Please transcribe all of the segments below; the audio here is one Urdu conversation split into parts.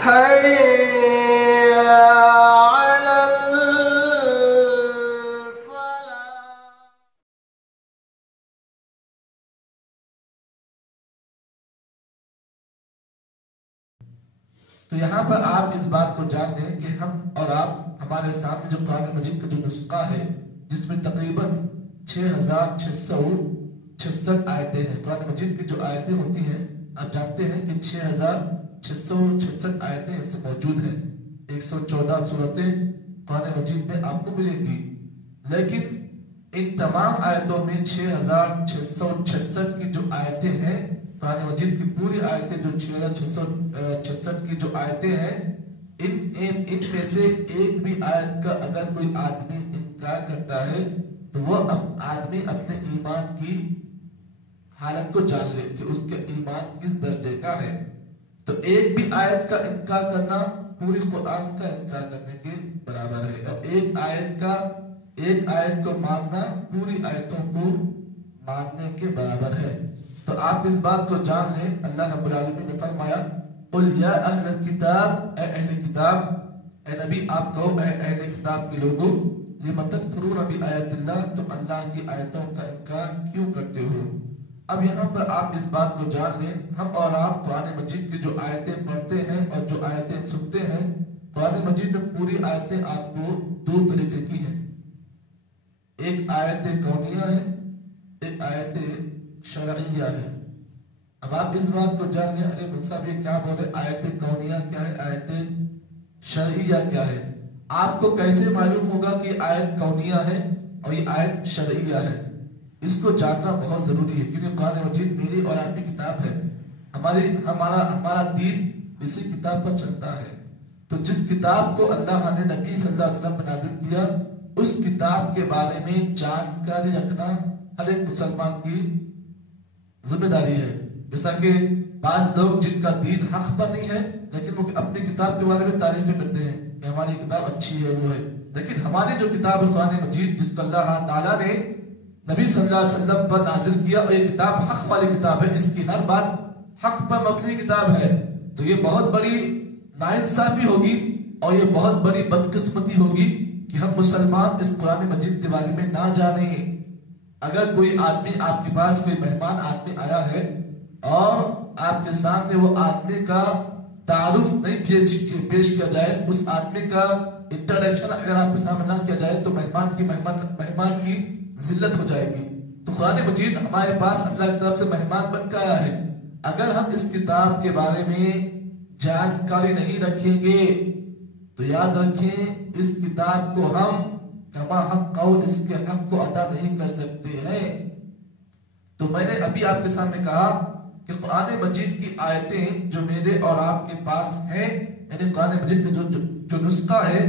حي على الفلاح. تو یہاں پر آپ اس بات کو جان لیں کہ ہم اور آپ ہمارے سامنے جو قرآن مجید کا جو نسخہ ہے جس میں تقریباً 6666 آیتیں ہیں. قرآن مجید کی جو آیتیں ہوتی ہیں آپ جانتے ہیں کہ 6666 آیتیں اس میں موجود ہیں. 114 صورتیں قرآن مجید میں آپ کو ملیں گی، لیکن ان تمام آیتوں میں 6666 کی جو آیتیں ہیں قرآن مجید کی پوری آیتیں جو 6666 کی جو آیتیں ہیں ان میں سے ایک بھی آیت کا اگر کوئی آدمی انکار کرتا ہے تو وہ آدمی اپنے ایمان کی حالت کو جان لے کہ اس کا ایمان کس درجے کا ہے. تو ایک بھی آیت کا انکار کرنا پوری قرآن کا انکار کرنے کے برابر ہے، اور ایک آیت کو ماننا پوری آیتوں کو ماننے کے برابر ہے. تو آپ اس بات کو جان لیں. اللہ رب العالمین نے فرمایا قل یا اہل الکتاب، اے اہل کتاب، اے نبی آپ کہو اے اہل کتاب کے لوگوں، لم تکفرون بآیات اللہ، تم اللہ کی آیتوں کا انکار کیوں کرتے ہو. اب یہاں پر آپ اس بات کو جان لیں، ہم اور آپ قرآن مجید کی جو آیتیں پڑھتے ہیں اور جو آیتیں سنتے ہیں، قرآن مجید میں پوری آیتیں آپ کو دو طریقے کی ہیں. ایک آیت کونیہ ہے، ایک آیت شرعیہ ہے. اب آپ اس بات کو جان لیں، ارے صاحب یہ کیا بول رہے، آیت کونیہ کیا ہے، آیت شرعیہ کیا ہے. آپ کو کیسے معلوم ہوگا کہ آیت کونیہ ہے اور یہ آیت شرعیہ ہے؟ اس کو جاننا بہت ضروری ہے، کیونکہ قرآن مجید میری اور آپ کی کتاب ہے. ہمارا دین اسی کتاب پر چلتا ہے. تو جس کتاب کو اللہ نے نبی صلی اللہ علیہ وسلم پر نازل کیا، اس کتاب کے بارے میں جانکاری رکھنا ہر ایک مسلمان کی ذمہ داری ہے. جیسا کہ بعض لوگ جن کا دین حق پر نہیں ہے لیکن وہ اپنی کتاب کے بارے میں تعریفیں کرتے ہیں کہ ہماری کتاب اچھی ہے، وہ ہے. لیکن ہماری جو کتاب ہے قرآن مجید، جس کو اللہ تعالیٰ نے نبی صلی اللہ علیہ وسلم پر نازل کیا، اور یہ کتاب حق والی کتاب ہے، اس کی ہر بات حق پر مبنی کتاب ہے. تو یہ بہت بڑی ناانصافی ہوگی اور یہ بہت بڑی بدقسمتی ہوگی کہ ہم مسلمان اس قرآن مجید کے بارے میں نہ جانیں. اگر کوئی آدمی آپ کے پاس کوئی مہمان آدمی آیا ہے اور آپ کے سامنے وہ آدمی کا تعارف نہیں پیش کیا جائے، اس آدمی کا انٹروڈکشن اگر آپ کے سامنے نہ کیا جائے تو مہمان کی ذلت ہو جائے گی. تو قرآن مجید ہمارے پاس اللہ کی طرف سے مہمان بن کر آیا ہے. اگر ہم اس کتاب کے بارے میں جانکاری نہیں رکھیں گے تو یاد رکھیں اس کتاب کو ہم کما حق قول اس کے حق کو ادا نہیں کر سکتے ہیں. تو میں نے ابھی آپ کے سامنے کہا کہ قرآن مجید کی آیتیں جو میرے اور آپ کے پاس ہیں، یعنی قرآن مجید کا جو نسخہ ہے،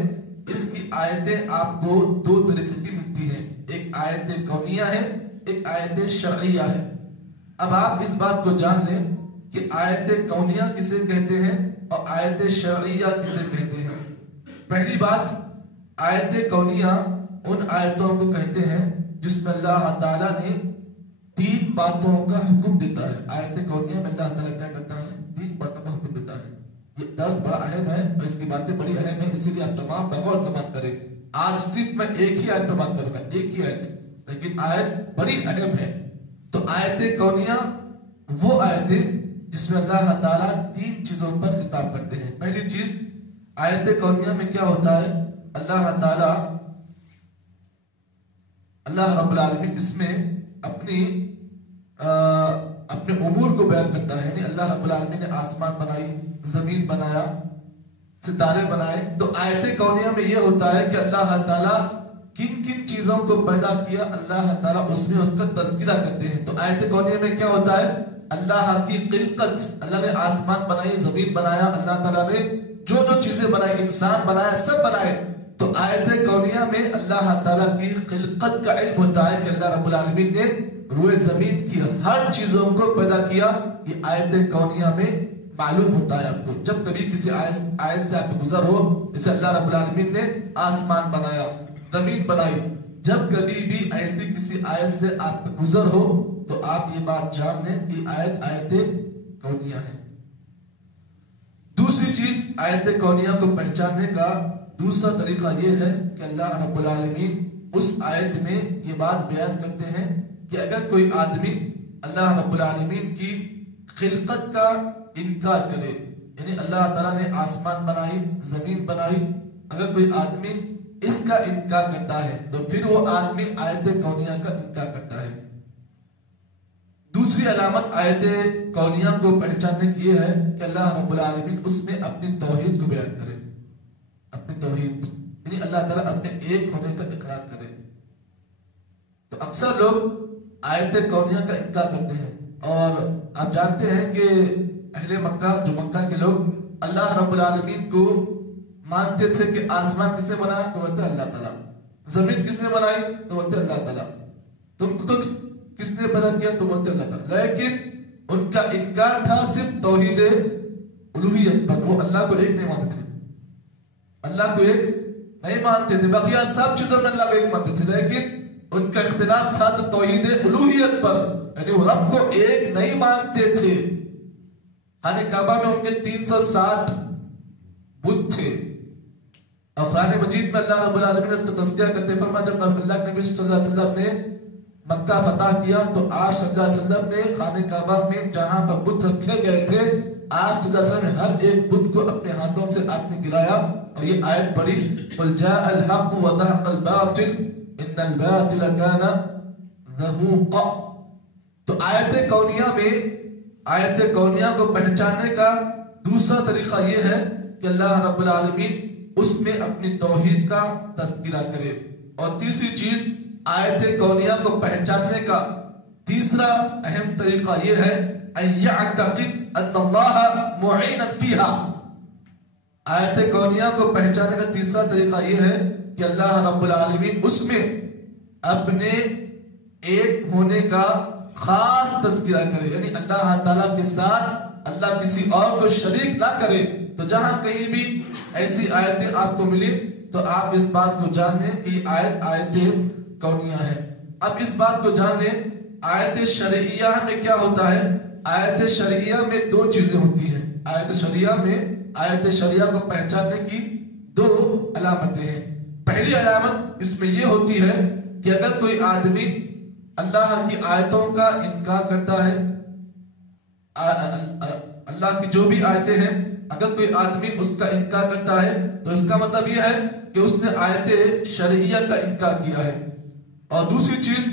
اس کی آیتیں آپ کو دو طریقے کی ملتی ہیں. ایک آیت کونیہ ہے، ایک آیت شرعیہ ہے. اب آپ اس بات کو جان لیں کہ آیت کونیہ کسے کہتے ہیں اور آیت شرعیہ کسے کہتے ہیں. پہلی بات، آیت کونیہ ان آیتوں کو کہتے ہیں جس میں اللہ تعالیٰ نے 3 باتوں کا حکم دیتا ہے. آیت کونیہ میں اللہ تعالیٰ کیا کرتا ہے؟ 3 باتوں کا حکم دیتا ہے. یہ درس بڑا اہم ہے اور اس کی باتیں بڑی اہم ہیں، اسی لیے آپ تمام بغور سماعت کریں. آج صرف میں ایک ہی آیت پر بات کروں گا، ایک ہی آیت، لیکن آیت بڑی اہم ہے. تو آیت کونیہ وہ آیتیں جس میں اللہ تعالیٰ 3 چیزوں پر خطاب کرتے ہیں. پہلی چیز، آیت کونیہ میں کیا ہوتا ہے؟ اللہ تعالیٰ اللہ رب العالمین اس میں اپنے امور کو بیان کرتا ہے. یعنی اللہ رب العالمین نے آسمان بنائی، زمین بنایا، ستارے بنائے. تو آیت کونیہ میں یہ ہوتا ہے کہ اللہ تعالیٰ کن کن چیزوں کو پیدا کیا، اللہ تعالیٰ اس میں اس کا تذکرہ کرتے ہیں. تو آیت کونیہ میں کیا ہوتا ہے؟ اللہ کی خلقت، اللہ نے آسمان بنائی، زمین بنایا، اللہ تعالیٰ نے جو چیزیں بنائی، انسان بنایا، سب بنائے. تو آیت کونیہ میں اللہ تعالیٰ کی خلقت کا علم ہوتا ہے کہ اللہ رب العالمین نے روئے زمین کی ہر چیزوں کو پیدا کیا. یہ آیت کونیہ میں معلوم ہوتا ہے آپ کو. جب کبھی کسی آیت سے آپ گزر ہو، جیسے اللہ رب العالمین نے آسمان بنایا، زمین بنائی، جب کبھی بھی ایسی کسی آیت سے آپ گزر ہو تو آپ یہ بات جان لیں کہ آیت کونیہ ہے. دوسری دوسری چیز آیت کونیہ کو پہچاننے کا دوسرا طریقہ یہ ہے کہ اللہ رب العالمین اس آیت میں یہ بات بیان کرتے ہیں کہ اگر کوئی آدمی اللہ رب العالمین کی خلقت کا انکار کرے، یعنی اللہ تعالیٰ نے آسمان بنائی، زمین بنائی، اگر کوئی آدمی اس کا انکار کرتا ہے تو پھر وہ آدمی آیت کونیہ کا انکار کرتا ہے۔ دوسری علامت آیت کونیہ کو پہچاننے کی یہ ہے کہ اللہ رب العالمین اس میں اپنی توحید کو بیان کرے، اپنی توحید یعنی اللہ تعالیٰ اپنے ایک ہونے کا اقرار کرے۔ تو اکثر لوگ آیت کونیہ کا انکار کرتے ہیں، اور آپ جانتے ہیں کہ اہل مکہ، جو مکہ کے لوگ اللہ رب العالمین کو مانتے تھے کہ آسمان کس نے بنایا تو بولتے اللہ تعالیٰ، زمین کس نے بنائی تو بولتے اللہ تعالیٰ، تم کو کس نے پیدا کیا تو بولتے اللہ تعالیٰ، لیکن ان کا انکار تھا صرف توحید الوہیت پر۔ وہ اللہ کو ایک نہیں مانتے تھے، اللہ کو ایک نہیں مانتے تھے، بقیہ سب چیزوں میں اللہ کو ایک مانتے تھے، لیکن ان کا اختلاف تھا تو توحید الوہیت پر، یعنی وہ رب کو ایک نہیں مانتے تھے۔ خانہ کعبہ میں ان کے 360 بت تھے، اور قرآن مجید میں اللہ رب العالمین نے اس کا تذکرہ کرتے فرمایا جب اللہ کے نبی صلی اللہ علیہ وسلم نے مکہ فتح کیا تو آپ صلی اللہ علیہ وسلم نے خانہ کعبہ میں جہاں پر بت رکھے گئے تھے، آپ صلی اللہ علیہ وسلم نے ہر ایک بت کو اپنے ہاتھوں سے آپ نے گرایا، اور یہ آیت پڑھی قُلْ جَاءَ الْحَقُّ وَزَهَقَ الْبَاطِلُ إِنَّ الْبَاطِلَ كَانَ زَهُوقًا۔ تو آیت کونیہ میں آیت کونیہ کو پہچاننے کا دوسرا طریقہ یہ ہے کہ اللہ رب العالمین اس میں اپنی توحید کا تذکرہ کرے، اور تیسری چیز آیت کونیہ کو پہچاننے کا تیسرا اہم طریقہ یہ ہے ان یعتقد ان اللہ معین فیہا۔ آیت کونیہ کو پہچاننے کا تیسرا طریقہ یہ ہے کہ اللہ رب العالمین اس میں اپنے ایک ہونے کا خاص تذکرہ کرے، یعنی اللہ تعالیٰ کے ساتھ اللہ کسی اور کو شریک نہ کرے۔ تو جہاں کہیں بھی ایسی آیتیں آپ کو ملی تو آپ اس بات کو جان لیں کہ یہ آیت کونیہ ہے۔ اب اس بات کو جان لیں آیت شرعیہ میں کیا ہوتا ہے۔ آیت شرعیہ میں دو چیزیں ہوتی ہیں۔ آیت شرعیہ میں آیت شرعیہ کو پہچاننے کی دو علامتیں ہیں۔ پہلی علامت اس میں یہ ہوتی ہے کہ اگر کوئی آدمی اللہ کی آیتوں کا انکار کرتا ہے، اللہ کی جو بھی آیتیں ہیں اگر کوئی آدمی اس کا انکار کرتا ہے تو اس کا مطلب یہ ہے کہ اس نے آیت شرعیہ کا انکار کیا ہے۔ اور دوسری چیز،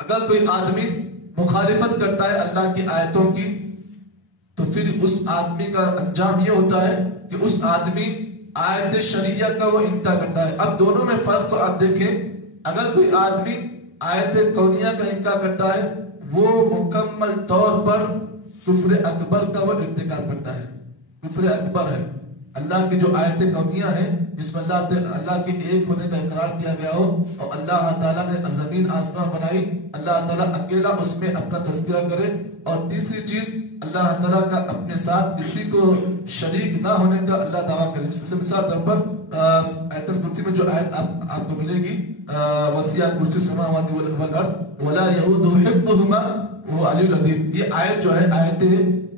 اگر کوئی آدمی مخالفت کرتا ہے اللہ کی آیتوں کی تو پھر اس آدمی کا انجام یہ ہوتا ہے کہ اس آدمی آیت شرعیہ کا وہ انکار کرتا ہے۔ اب دونوں میں فرق کو آپ دیکھیں، اگر کوئی آدمی آیت کونیہ کا انکار کرتا ہے وہ مکمل طور پر کفر اکبر کا وہ ارتکاب کرتا ہے، کفر اکبر ہے۔ اللہ کی جو آیت کونیہ ہیں جس میں اللہ کے ایک ہونے کا اقرار کیا گیا ہو، اور اللہ تعالیٰ نے زمین آسمان بنائی، اللہ تعالیٰ اکیلا اس میں اپنا تذکرہ کرے، اور تیسری چیز اللہ تعالیٰ کا اپنے ساتھ کسی کو شریک نہ ہونے کا اللہ دعویٰ کرے۔ جس سے مثال طور پر آیت الکرسی میں جو آیت آپ کو ملے گی وسیع کرسی السماوات والارض ولا یؤودہ حفظہما وهو العلی العظیم، یہ آیت جو ہے آیت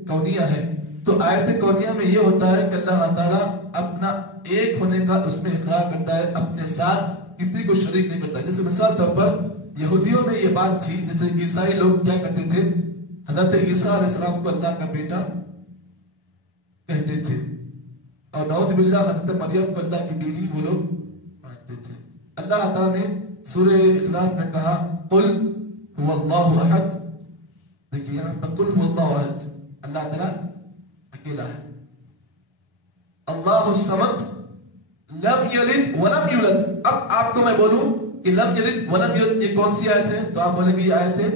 کونیہ ہے۔ تو آیت کونیہ میں یہ ہوتا ہے کہ اللہ تعالیٰ اپنا ایک ہونے کا اس میں اقرار کرتا ہے، اپنے ساتھ کسی کو شریک نہیں کرتا۔ جیسے مثال طور پر یہودیوں میں یہ بات تھی، جیسے عیسائی لوگ کیا کرتے تھے، حضرت عیسیٰ علیہ السلام کو اللہ کا بیٹا کہتے تھے، اور نعوذ باللہ حضرت مریم کو اللہ کی بیوی وہ لوگ مانتے تھے۔ اللہ تعالیٰ نے سورہ اخلاص میں کہا قل هو اللہ احد، دیکھئے یہاں پر قل هو اللہ احد، اللہ تعالیٰ اکیلا ہے۔ اللہ الصمد لم یلد ولم یولد۔ اب آپ کو میں بولوں کہ لم یلد ولم یولد یہ کون سی آیت ہے تو آپ بولیں گے یہ آیت ہے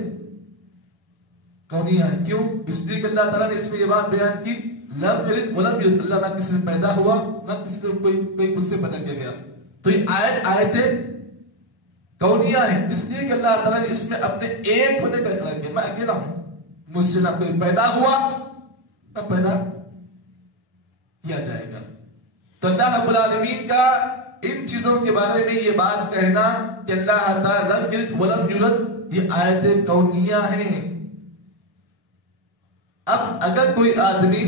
کونیہ ہے۔ کیوں؟ اس لیے کہ اللہ تعالیٰ نے اس میں یہ بات بیان کی لم یلد ولم یولد، اللہ نہ کسی سے پیدا ہوا نہ کسی سے کوئی اس سے پیدا کیا گیا۔ تو یہ آیت کونیہ ہے، اس لیے کہ اللہ تعالیٰ نے اس میں اپنے ایک ہونے کا اقرار کیا، میں اکیلا ہوں، مجھ سے نہ کوئی پیدا ہوا نہ پیدا کیا جائے گا۔ تو اللہ رب العالمین کا ان چیزوں کے بارے میں یہ بات کہنا کہ اللہ تعالیٰ لم یلد ولم یولد، یہ آیت کونیہ ہیں۔ اب اگر کوئی آدمی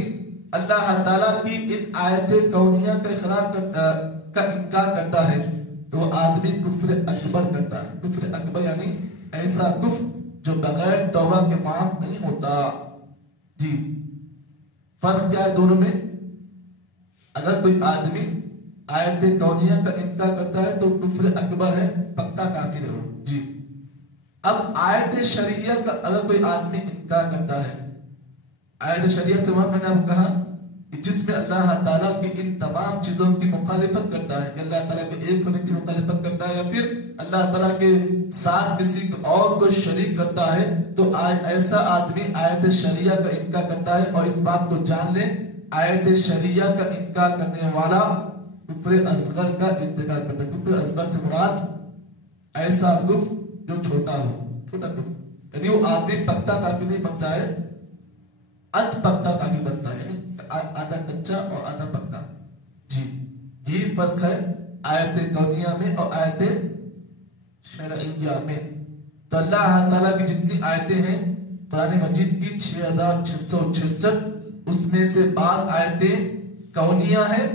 اللہ تعالیٰ کی ان آیت کونیہ کا انکار کرتا ہے تو وہ آدمی کفر اکبر کرتا ہے. کفر اکبر یعنی ایسا کفر جو بغیر توبہ کے معاف نہیں ہوتا. جی فرق کیا ہے دونوں میں؟ اگر کوئی آدمی آیت کونیہ کا انکار کرتا ہے تو کفر اکبر ہے, پکا کافر ہے وہ. جی اب آیت شریعہ کا اگر کوئی آدمی انکار کرتا ہے, آیت شریعہ سے میں نے آپ کو کہا کہ جس میں اللہ تعالیٰ کی ان تمام چیزوں کی مخالفت کرتا ہے, کہ اللہ تعالیٰ کے ایک ہونے کی مخالفت کرتا ہے یا پھر اللہ تعالیٰ کے ساتھ کسی اور کو شریک کرتا ہے, تو ایسا آدمی آیت شریعہ کا انکار کرتا ہے. اور اس بات کو جان لیں, آیت شریعہ کا انکار کرنے والا کفر اصغر کا ارتکاب کرتا ہے. کفر اصغر سے مراد ایسا کفر جو چھوٹا ہو, چھوٹا کفر, یعنی وہ آدمی پکا کافر نہیں بنتا ہے, اد پکا کافر بنتا ہے, یعنی آدھا کچا اور آدھا پکا. جی یہ فرق ہے آیت کونیہ میں اور آیت شرعیہ میں. تو اللہ تعالیٰ کی جتنی آیتیں ہیں قرآن مجید کی 6666, اس میں سے بعض آیتیں کونیہ ہیں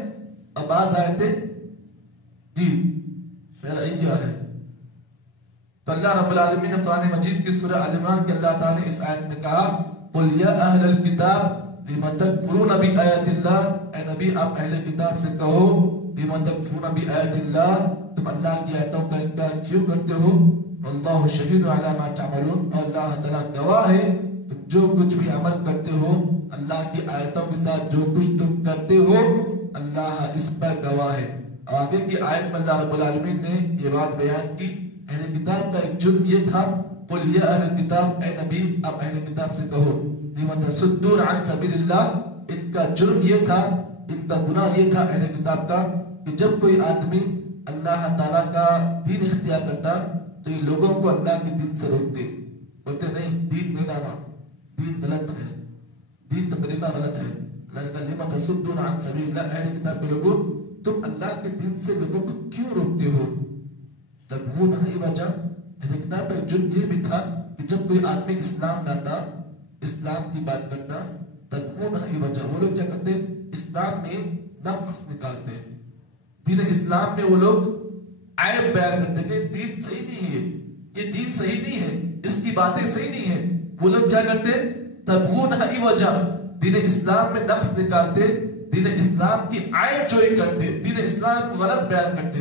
اور بعض آیتیں جی شرعیہ ہے. تو اللہ رب العالمین نے قرآن مجید کی سورہ آل عمران کے اللہ تعالیٰ نے اس آیت میں کہا قُلْ يَا أَهْلَ الْكِتَابِ لِمَ تَكْفُرُونَ بِآيَاتِ اللَّهِ, اے نبی آپ اہل کتاب سے کہو لِمَ تَكْفُرُونَ بِآيَاتِ اللَّهِ, تم اللہ کی آیتوں کا انکار کیوں کرتے ہو, وَاللَّهُ شَهِيدٌ عَلَى مَا تَعْمَلُونَ, اور اللہ تعالیٰ گواہ ہے تم جو کچھ بھی عمل کرتے ہو, اللہ کی آیتوں کے ساتھ جو کچھ تم کرتے ہو اللہ اس پر گواہ ہے. آگے کی آیت میں اللہ رب العالمین نے یہ بات بیان کی, اہل کتاب کا ایک جرم یہ تھا قُلْ يَا أَهْلَ الْكِتَابِ, اے نبی آپ اہل کتاب سے کہو لِمَ تَصُدُّونَ عَنْ سَبِيلِ اللَّهِ, ان کا جرم یہ تھا, ان کا گناہ یہ تھا اہل کتاب کا کہ جب کوئی آدمی اللہ تعالیٰ کا دین اختیار کرتا تو یہ لوگوں کو اللہ کے دین سے روکتے, بولتے نہیں دین نہیں لانا, دین غلط ہے, دین کا طریقہ غلط ہے. اللہ کا لِمَ تَصُدُّونَ عَنْ سَبِيلِ اللَّهِ, اہل کتاب کے لوگوں تم اللہ کے دین سے لوگوں کو کیوں روکتے ہو. تبغون عوجا, اہل کتاب کا جرم یہ بھی تھا کہ جب کوئی آدمی اسلام لاتا, اسلام کی بات کرتا, تبغون عوجا, وہ لوگ کیا کرتے اسلام میں نقص نکالتے, دین اسلام میں وہ لوگ عیب بیان کرتے کہ دین صحیح نہیں ہے, یہ دین صحیح نہیں ہے, اس کی باتیں صحیح نہیں ہے. وہ لوگ کیا کرتے تبغون عوجا, دین اسلام میں نقص نکالتے, دین اسلام کی عیب جوئی کرتے, دین اسلام کو غلط بیان کرتے.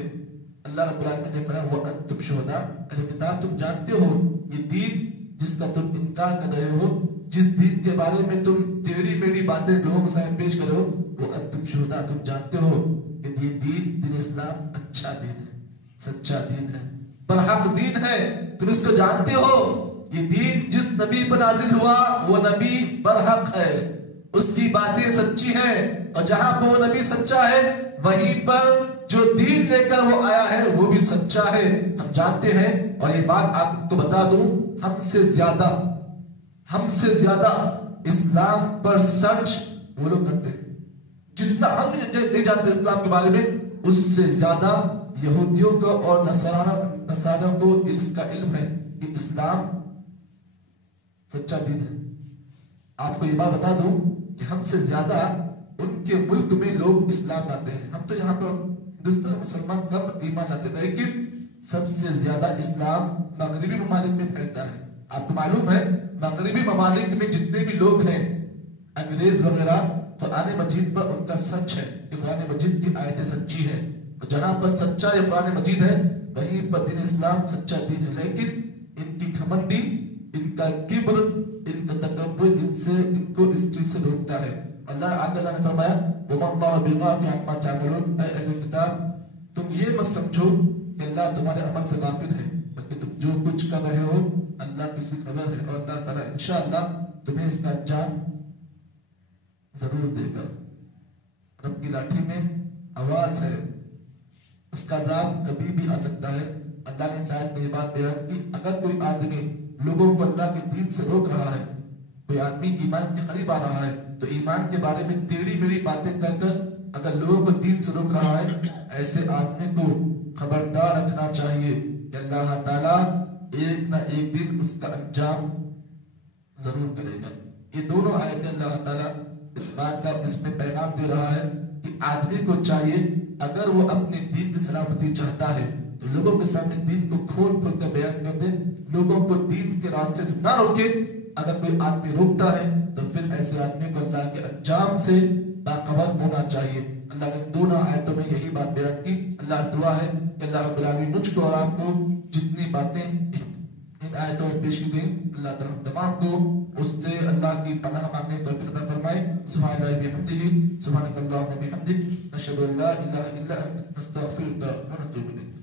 اللہ رب العالمین نے فرمایا وَأَنْتُمْ شُهَدَاءُ, اہل کتاب تم جانتے ہو یہ دین جس کا تم انکار کر رہے ہو, جس دین کے بارے میں تم ٹیڑھی میڑھی باتیں لوگوں کے سامنے پیش کرو, وَأَنْتُمْ شُهَدَاء, تم جانتے ہو کہ یہ دین اسلام اچھا دین ہے, سچا دین ہے, برحق دین ہے, تم اس کو جانتے ہو. یہ دین جس نبی پر نازل ہوا وہ نبی برحق ہے, اس کی باتیں سچی ہیں, اور جہاں پر وہ نبی سچا ہے وہیں پر جو دین لے کر وہ آیا ہے وہ بھی سچا ہے. ہم جانتے ہیں, اور یہ بات آپ کو بتا دوں, ہم سے زیادہ اسلام پر سرچ وہ لوگ کرتے ہیں. جتنا ہم نہیں جانتے اسلام کے بارے میں, اس سے زیادہ یہودیوں کو اور نصارہ کو اس کا علم ہے کہ اسلام سچا دین ہے. آپ کو یہ بات بتا دوں کہ ہم سے زیادہ ان کے ملک میں لوگ اسلام لاتے ہیں. ہم تو یہاں پر ہندوستان مسلمان کم ایمان لاتے ہیں, لیکن سب سے زیادہ اسلام مغربی ممالک میں پھیلتا ہے. آپ کو معلوم ہے مغربی ممالک میں جتنے بھی لوگ ہیں انگریز وغیرہ, قرآن مجید پر ان کا سچ ہے کہ قرآن مجید کی آیتیں سچی ہیں, اور جہاں پر سچا یہ قرآن مجید ہے وہیں پر دین اسلام سچا دین ہے. لیکن ان کی گھمنڈی, ان کا کبر, ان کا تکبر ان کو اس چیز سے روکتا ہے. اللہ نے فرمایا وَمَا اللَّهُ بِغَافِلٍ عَمَّا تَعْمَلُونَ, اے اہل کتاب تم یہ مت سمجھو کہ اللہ تمہارے عمل سے غافل ہے, بلکہ تم جو کچھ کر رہے ہو اللہ کی سی خبر ہے, اور اللہ تعالیٰ انشاءاللہ تمہیں اس کا انجام ضرور دے گا. رب کی لاٹھی میں آواز ہے, اس کا عذاب کبھی بھی آ سکتا ہے. اللہ نے شاید میں یہ بات بیان کی, اگر کوئی آدمی لوگوں کو اللہ کے دین سے روک رہا ہے, کوئی آدمی ایمان کے قریب آ رہا ہے, تو ایمان کے بارے میں ٹیڑھی میڑھی باتیں کر کر اگر لوگوں کو دین سے روک رہا ہے, ایسے آدمی کو خبردار رکھنا چاہیے کہ اللہ تعالیٰ ایک نہ ایک دن اس کا انجام ضرور کرے گا. یہ دونوں آیتیں اللہ تعالیٰ اس بات کا اس میں پیغام دے رہا ہے کہ آدمی کو چاہیے اگر وہ اپنی دین کی سلامتی چاہتا ہے تو لوگوں کے سامنے دین کو کھول کھول کر بیان کر دے، لوگوں کو دین کے راستے سے نہ روکے۔ اگر کوئی آدمی روکتا ہے تو پھر ایسے آدمی کو اللہ کے انجام سے باخبر ہونا چاہیے۔ اللہ نے دونوں آیتوں میں یہی بات بیان کی۔ اللہ سے دعا ہے کہ اللہ رب العالمین مجھ کو اور آپ کو جتنی باتیں ان آیتوں میں پیش کی گئی، اللہ تعالیٰ تمام کو اس سے اللہ کی پناہ مانگنے توفیق عطا فرمائے۔ سبحان اللہ بحمدہ، سبحانک اللہم وبحمدک، نشہد ان لا الہ الا انت، نستغفرک ونتوب الیک۔